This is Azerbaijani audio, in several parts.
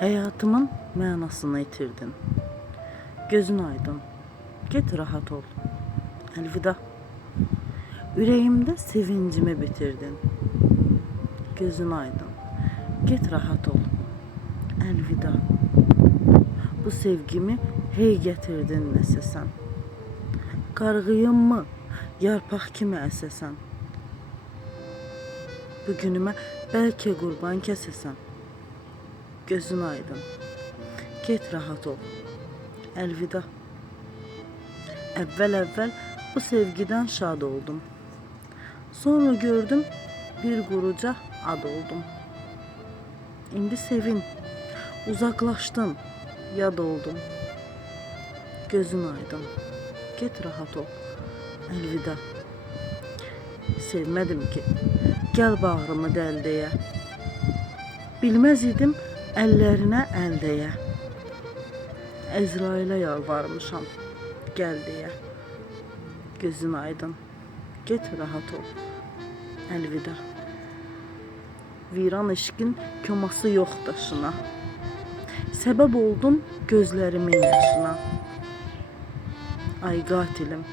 Hayatımın mənasını itirdin. Gözün aydın, get rahat ol. Elvida. Ürəyimdə sevincimi bitirdin. Gözün aydın, get rahat ol. Elvida. Bu sevgimi hey getirdin nəsəsən. Qarğıyım mı, yarpaq kimi əsəsən. Bu günümə bəlkə qurban kəsəsən. Gözün aydın, get rahat ol. Elvida. Əvvəl bu sevgiden şad oldum. Sonra gördüm bir quruca ad oldum. İndi sevin, uzaklaştın, yad oldum. Gözün aydın, get rahat ol. Elvida. Sevmədim ki, gəl bağrımı dəldəyə. Bilməz idim əllərinə əl dəyə. Əzrailə yalvarmışam, gəl deyə. Gözün aydın, get rahat ol. Elvida. Viran eşqin koması yox daşına. Səbəb oldun gözlərimin yaşına. Ay qatilim,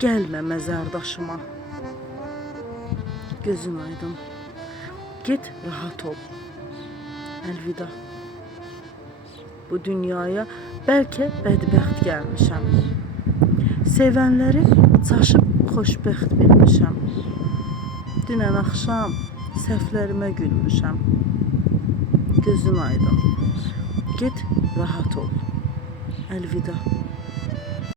gəlmə məzardaşıma. Gözün aydın, get rahat ol. Elvida. Bu dünyaya bəlkə bədbəxt gəlmişəm. Sevənləri çaşıb xoşbəxt bilmişəm. Dünən axşam səhvlərimə gülmüşəm. Gözün aydın, get rahat ol. Elvida.